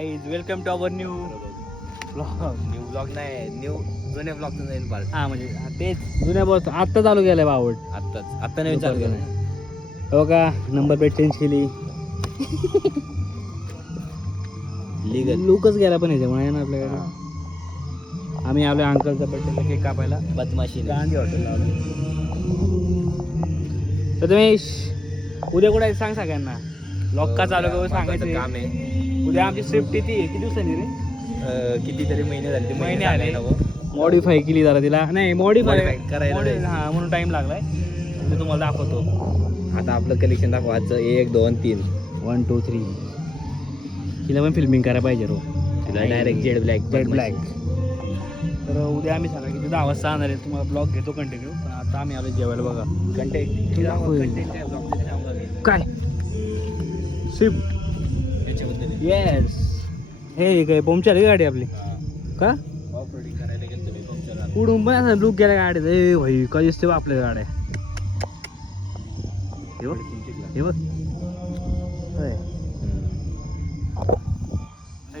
Welcome to our new blog नाही जुन्या ब्लॉगचं जाईल पार्ट. हा म्हणजे तेच जुन्या बस आत्ता चालू केलंय बावड. आत्ता नवीन चालू केलं. हो का नंबर प्लेट चेंज केली. लिगल लुकच गेला पण याच्यामुळे आहे ना आपल्याकडे. आम्ही आपल्या अंकलचा बर्थडेचा केक कापायला बदमाशी गांधी हॉटेल लावलं. तर तुम्ही उद्या कुठे सांग सगळ्यांना ब्लॉग का चालू करू सांगायचं काम आहे. उद्या आमची स्विफ्ट येते किती दिवसांनी रे कितीतरी महिने झाले ते महिने आले. मॉडीफाय केली जरा तिला नाही मॉडीफाय करायला हा म्हणून टाइम लागलाय. मी तुम्हाला दाखवतो. आता आपलं कलेक्शन दाखवायचं 1 2 3 1 2 3. तिला पण फिल्मिंग करायला पाहिजे रो. तिला डायरेक्ट जेड ब्लॅक. तर उद्या आम्ही सकाळी किती 10 वाजता आणणार आहे. तुम्हाला ब्लॉग घेतो कंटिन्यू. पण आता आम्ही आलो जेवायला बघा. कंटेंट काय स्विफ्ट त्याच्याबद्दल येस. हे काय पंक्चर आहे गाडी आपली का ऑफ रोडिंग करायला गेलो तुम्ही पंक्चर. पुढून पण असं लुक गेल्या गाडीत. ए भाई का दिसते बा आपल्या गाड्या. हे बघ हे बघ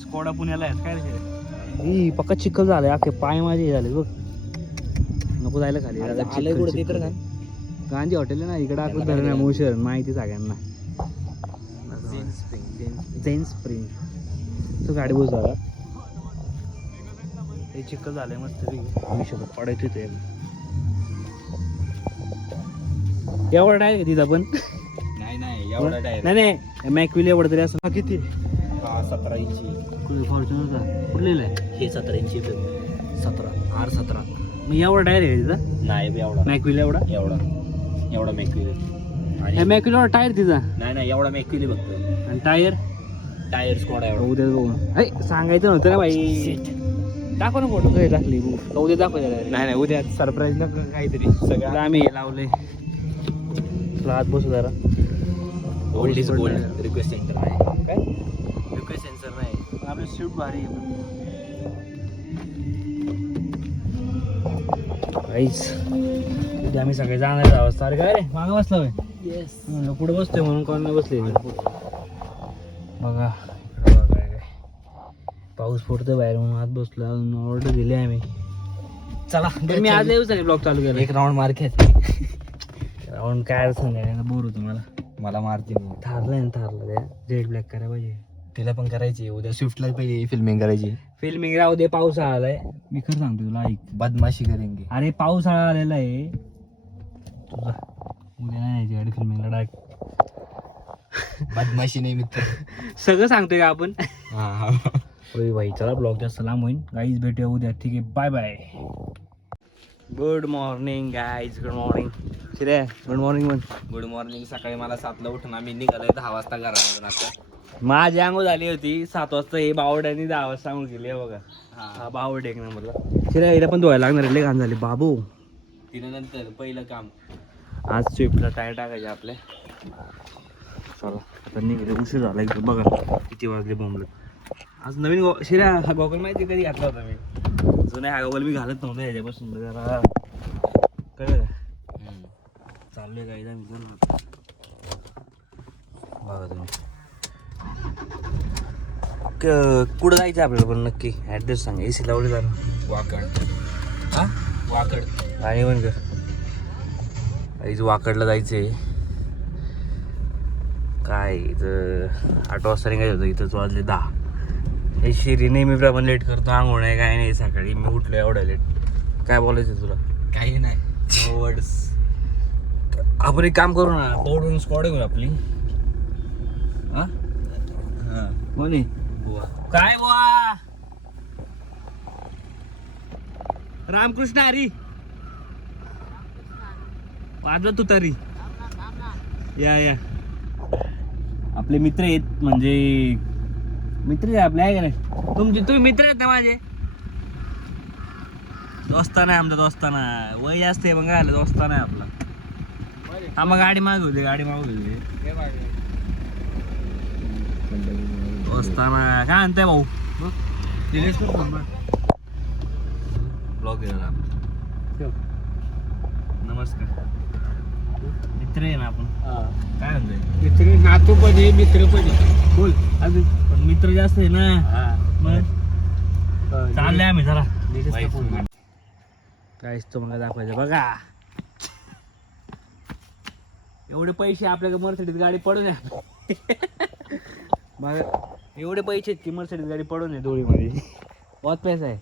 स्कोडा पुण्याला आहे काय रे. ही पक्का चिखल झालाय. अख्खे पाय माझे झाले बघ. नको जायला खाली. गांधी हॉटेल आहे ना इकडे आपण धरण मोशर माहिती सगळ्यांना. झेन स्प्रिंग तो गाडी बस झाला. हे चिखल झालंय मस्त आम्ही शकत पडायचं ते एवढा टायर का तिचा पण नाही एवढा टायर नाही मॅक्विल एवढं तरी असं किती 17 इंची. फॉर्च्युनर का कुठलेलं आहे हे 17 इंची 17 R17. मग एवढा टायर आहे तिचा नाही एवढा मॅक्विल एवढा मॅक्विल आणि मॅक्विल एवढा टायर तिचा नाही एवढा मॅक्विल फक्त. आणि टायर स्क्वॉड एवढा. उद्या बघून सांगायचं नव्हतं ना भाई. दाखव ना फोटो काही टाकली उद्या दाखवायचं. नाही उद्या सरप्राईज ना काहीतरी सगळं आम्ही लावले. रात बसू जरा. Old is gold. Request centre नाही काय रिक्वेस्ट सेन्सर नाही. आपलं स्विफ्ट भारी काहीच. उद्या आम्ही सगळे जाणार अवस्था. अरे काय रे मागं बसला होय. येस पुढे बसतोय म्हणून कोण नाही बसले. बघा काय पाऊस पडतोय बाहेर म्हणून आत बसलो. ऑर्डर दिली आम्ही. चला मी आज येऊ ब्लॉग चालू केला. एक राऊंड मार खेच. राऊंड काय अर्थ नाही बोर होतो मला मारते. थारलं त्या जेड ब्लॅक करायला पाहिजे. तिला पण करायची उद्या स्विफ्टला पाहिजे फिल्मिंग करायची. फिल्मिंग राहू दे. पावसाळा आलाय. मी खरं सांगतो तुला ऐक बदमाशी करेंगे. अरे पावसाळा आलेला आहे तुझा. उद्या नाही यायची गाडी फिल्मिंगला डायरेक्ट. बदमाशी नाही मित्र. सगळं सांगतोय का आपण. हा भाई चला ब्लॉग जास्त लांब होईल. गाईज भेटूया उद्या. ठीक आहे bye bye. Good morning guys. Good morning Shirya. Good morning म्हण. Good morning. सकाळी मला 7ला उठून आम्ही निघालोय 10 वाजता घरामधून. आता माझी आंघोळ झाली होती 7 वाजता. हे बावड्यानी 10 वाजता आंघोळ केली आहे बघा. हा बावड एक नंबरला. शिर्या हिला पण धुवायला लागणार आहे. लय घाण झाली बाबू. तिने नंतर पहिलं काम आज स्विफ्टला टायर टाकायचे आपले. चला आता निघाले. उशीर झाला इकडे बघा किती वाजले बोंबलं. आज नवीन शिर्या हा गॉगल माहिती कधी घातला होता मी. जुन्या हा गॉगल मी घालत नव्हता ह्याच्यापासून जरा कळलं का. चाललोय काय मी बघा तुम्ही. कुठं जायचं आपल्याला पण नक्की ॲड्रेस सांगा. AC लावले जरा. वाकड. हा वाकड आणि पण कर आईच वाकडला जायचंय. काय इथं 8 वाजता निघायचं होतं. इथंच वाजले 10. हे शिरी नेहमीप्रमाणे लेट करतो. आंघोळ नाही काय नाही. सकाळी मी उठलो एवढं लेट. काय बोलायचं तुला. काही नाही. No words. आपण एक काम करू ना. पौडून स्क्वॉड घेऊ आपली. हा कोणी बुवा काय बुवा. रामकृष्ण हरी वाजवा तुतारी. या आपले मित्र आहेत. म्हणजे मित्र आहे आपले आहे का नाही. तुम्ही मित्र आहेत ना माझे. दोस्ताना आहे आमचा. दोस्ताना वय जास्त आहे मग काय आलं. दोस्ताना आहे आपला. हा मग गाडी मागवली. दोस्ताना काय म्हणताय भाऊ. ब्लॉग नमस्कार. मित्र आहे ना आपण. हा. काय म्हणतोय मित्र नातू पण आहे मित्र पण आहे. बोल अजून पण मित्र जास्त आहे ना. हा. मग चाललंय आम्ही जरा नीरजचा फोन मार. काहीच तुम्हाला दाखवायचं बघा. एवढे पैसे आपल्याकडे मर्सिडीज गाडी पडून आहे. बघा एवढे पैसे आहेत की मर्सिडीज गाडी पडून आहे धुळीमध्ये. बहुत पैसा है.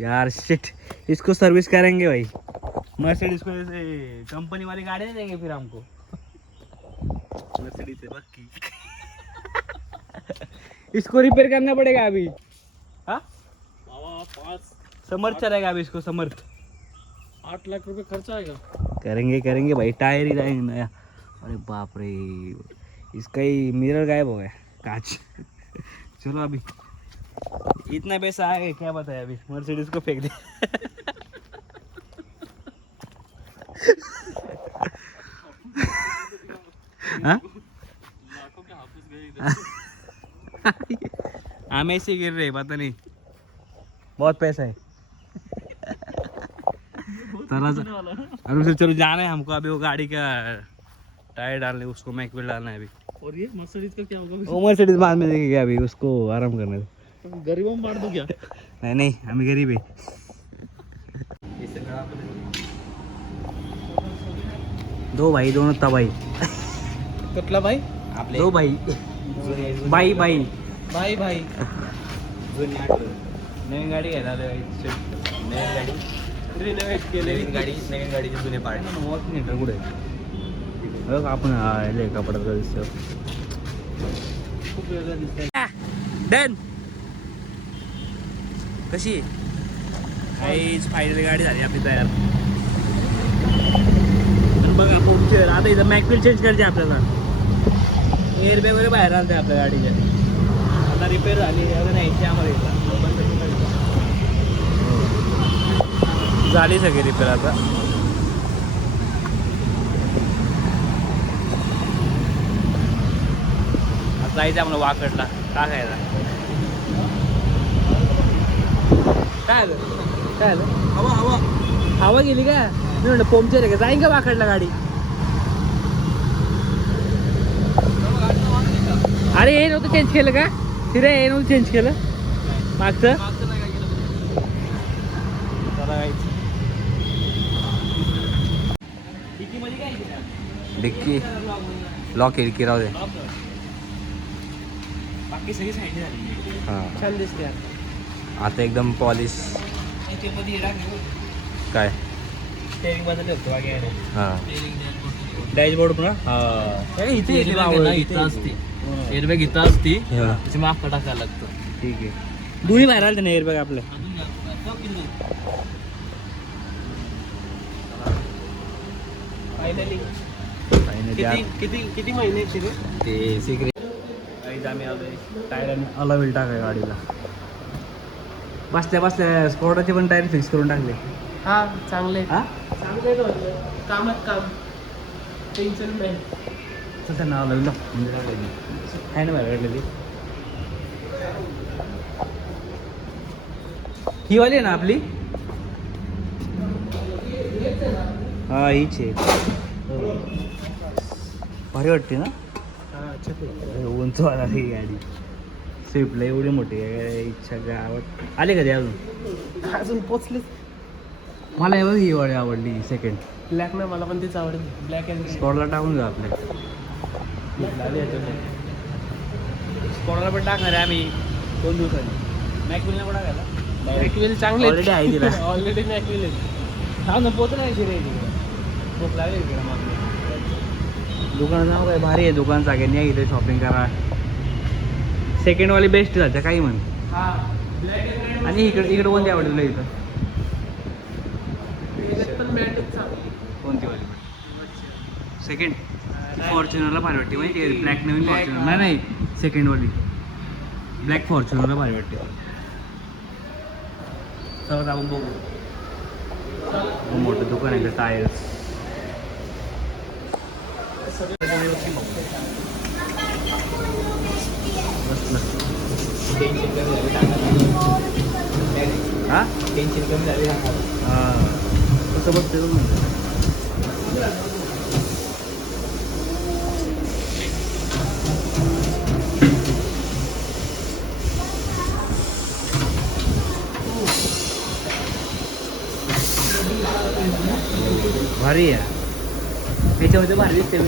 यार शिट इसको सर्विस करेंगे भाई. मर्सिडीज को ऐसे कंपनी वाली गाड़ी नहीं देंगे फिर हमको. मर्सिडीज से बक्की. इसको रिपेयर करना पड़ेगा अभी. हाँ समर्थ चलेगा अभी इसको. समर्थ 8 लाख रुपए खर्च आएगा. करेंगे भाई. टायर ही रहेंगे नया. अरे बाप रे इसका ही मिरर गायब हो गया कांच. चलो अभी इतना पैसा आएगा क्या बताया. अभी मर्सिडीज को फेंक दे. हाँ? हम ऐसे गिर रहे पता नहीं. बहुत पैसा है. चलो जाना है हमको अभी. वो गाड़ी का टायर डालने उसको मैकविल डालना है अभी. और ये मर्सिडीज का क्या होगा. वो मर्सिडीज बाद में देखेंगे. अभी उसको आराम करने दो. गरीबों में बांट दो क्या. नहीं नहीं हम गरीब है. दो भाई दोनों तबाई. कुठला भाई. आपले दो भाई बाई बाई. भाई भाई. जुनी आठवण. नवीन गाडी घ्यायला नवीन गाडी रिनोव्हेट केले. नवीन गाडीचे जुने पार्ट. कुठे बघ आपण आले कपड्याचा दिसतो. खूप वेगळं दिसतंय. डन कशी काहीच फायनल गाडी झाली आपली तयार. तर बघा पंक्चर आता इथं मॅकविल चेंज करायचे आपल्याला. एअरबॅग वगैरे बाहेर आलते आपल्या गाडीच्या. आता रिपेअर झाली अजून यायची आम्हाला इथं. झाली सगळी रिपेअर आता. आता जायचं आम्हाला वाकडला टाकायला. काय आलं काय आलं. हवा हवा. हवा गेली का. मी म्हणलं पंक्चर आहे का. जाईन का वाकडला गाडी. अरे हे नव्हतं चेंज केलं का. फिरे हे नव्हतं चेंज केलं मागचं. डिक्की लॉक खिडकी राहू दे. बाकी सगळी साईड झाली. हां छान दिसते यार. आता एकदम पॉलिश. काय. स्टेरिंग बदलले होतो मागे. हां डॅशबोर्ड पण हा इथे इथं असते. एअरबॅग इथं असते. हां त्याची मागं टाकायला लागतं. ठीक आहे. दोन्ही बाहेर आले ना एअरबॅग आपल्या. फायनली. फायनली किती महिने आहेत तिथे. ते सिक्रेट. आम्ही आलोय टायर अला व्हील टाकाय गाडीला. बसल्या बसल्या स्कॉडाचे पण टायर फिक्स करून टाकले. हा चांगले. हा चांगले कामात काम. टेन्शन नाही. चल त्यांना अला व्हील आहे ना बाहेर काढलेली. ही वाली आहे ना आपली. हा हीच आहे. भारी वाटते ना. उंच वाला ही गाडी. स्विफ्टला एवढी मोठी आहे. इच्छा गावात आले का ते अजून. अजून पोचलेच. मला ही गाडी आवडली सेकंड. ब्लॅक ना मला पण तेच आवडेल. ब्लॅक अँड स्पॉटला टाकून जाऊ आपल्या. स्पॉटला पण टाकणार आहे आम्ही 2 दिवसांनी. मॅकविलला पण टाकायला. मॅकविल चांगले ऑलरेडी आहे तिला. ऑलरेडी मॅकविल आहे. हा ना पोचला आहे शिराय तिकडे. खूप लागेल तिकडे मग. दुकान नाव काय भारी आहे दुकान. सगळ्यांनी या इथे शॉपिंग करा. सेकंडवाली बेस्ट झाल्या काही म्हण. हा ब्लॅक अँड आणि इकडे कोणती आवडली तुला इथं. पण मॅटिक चांगली. कोणती वाली सेकंड. फॉर्च्युनरला भारी वाटते माहिती आहे. ब्लॅक नवीन फॉर्च्युनर नाही सेकंडवाली ब्लॅक फॉर्च्युनरला भारी वाटते. चला आपण बघू. मोठं दुकान आहे टायर्स. बसलं टेन्शन कमी झाली टाकायला. हा टेन्शन कमी झाली टाकायला. हा कसं बघते बघ म्हणजे भारी आहे त्याच्यामध्ये भारी दिसते.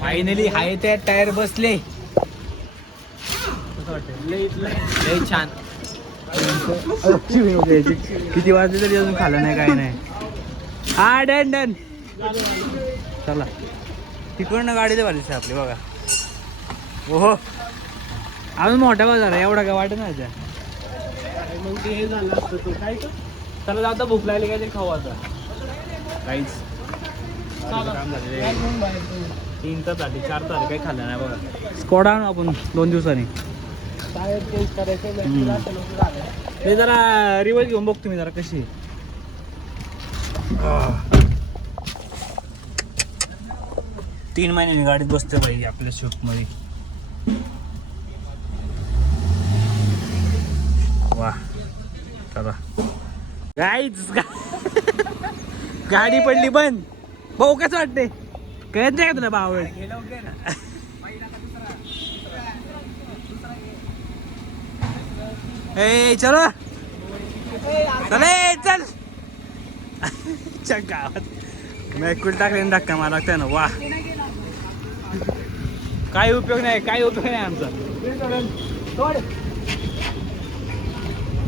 फायनली हाय त्या टायर बसले. कसं वाटतं लय छान. किती वाजले तरी अजून खाल्लं नाही काही नाही. हा डन डन चला तिकडनं गाडीला भारीच आपली बघा. ओहो अजून मोठा बाजार आहे एवढा काय वाटत नाही त्या. मग ते हे झालं असतं तो काय का चला जाता भूक लागली काय ते खाऊ आता. काहीच काम झालेलं 3 तास झाली 4 तास काही खाल्लं नाही बघा. स्कॉडा आणू आपण 2 दिवसांनी. टायर चेंज करायचं हम्म. battery असं झालं. ते जरा रिवर्स घेऊन बघतो मी जरा कशी. 3 महिन्यानी गाडीत बसते बाई आपल्या शॉपमध्ये. वा चला गाईच गाडी पडली बंद. भाऊ कसं वाटते कळत नाही का तुला भाऊ. ए चलो चले चल गावात मॅकुल टाकले धक्का मला लागतंय ना. वा काही उपयोग नाही काही उपयोग नाही आमचा.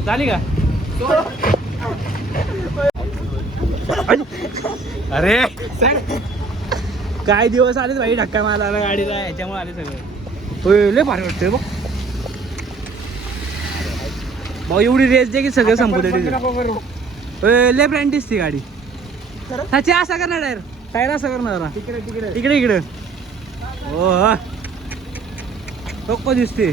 झाली का अरे काय दिवस आलेच भाई धक्का मारला गाडीला ह्याच्यामुळे आले सगळं. लय भारी वाटतंय बघ भाऊ एवढी रेस दे की सगळं संपवले. लय ब्रँड दिसते गाडी. त्याची असं करणार टायर टायर असं करणार जरा इकडे इकडे. हो दिसते.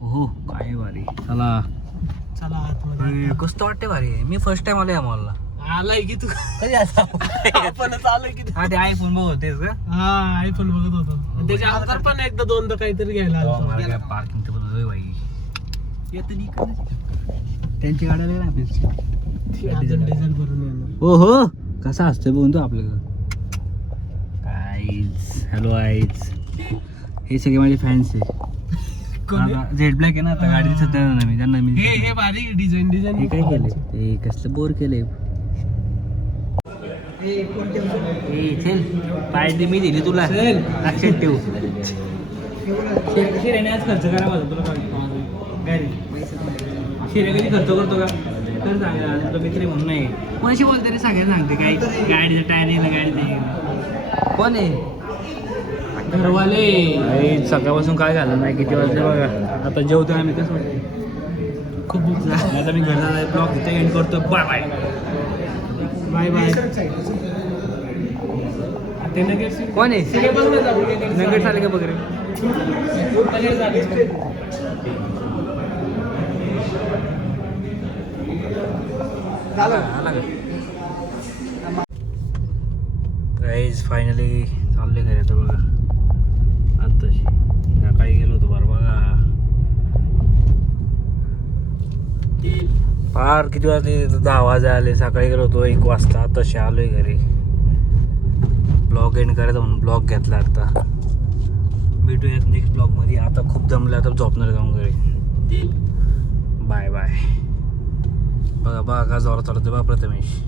हो काय भारी. चला चला आतमध्ये. कसं वाटते भारी. मी फर्स्ट टाइम आलोय या मॉलला. आलाय की तू कधी असं आपणच आलोय की हा ते आयफोन बघतेस का. हा आयफोन बघत होतो. आणि त्याच्या अगोदर पण एकदा दोनदा काहीतरी घ्यायला आलो. पार्किंग ते बघतोय भाई. त्यांची गाड्या नाही आपली. अजून डिझेल भरून येणार. हो हो कसा असतोय बघून तो आपल्याकडं. आईज हॅलो आईज हे सगळे माझे फॅन्स आहे. झेड ब्लॅक आहे ना आता गाडी दिसत नाही ना मी त्यांना मी हे भारी डिझाईन डिझाईन. हे काय केले ते कसलं बोर केलंय. चल पार्टी मी दिली तुला लक्षात ठेव. शिऱ्याने आज खर्च करा माझा तुला गाडी. शिऱ्या कधी खर्च करतो का तर सांगा तुला मित्र म्हणून नाही. कोणाशी बोलते रे सगळ्यांना सांगते काय गाडीचं टायर येईल गाडी नाही. कोण आहे घरवाले. सकाळपासून काय झालं नाही किती वाजले बघा. आता जेवतोय आम्ही कसं वाटतं खूप भूक लागली. आता मी घरला ब्लॉग इथे एंड करतो. Bye bye bye bye. ते नगेट कोण आहे नगेट आले का बघ रे. गाईज फायनली चालले घरी आता बघा. आत्ताशी सकाळी गेलो होतो बार बघा. फार किती वाजले 10 वाजे आले. सकाळी गेलो होतो 1 वाजता. आताशी आलोय घरी. ब्लॉग एंड करायचा म्हणून ब्लॉग घेतला आता. भेटूयात नेक्स्ट ब्लॉगमध्ये. आता खूप जमलं आता झोपणार जाऊन घरी. Bye bye. बघा बघा का जोरात चालवतो बा प्रथमेश.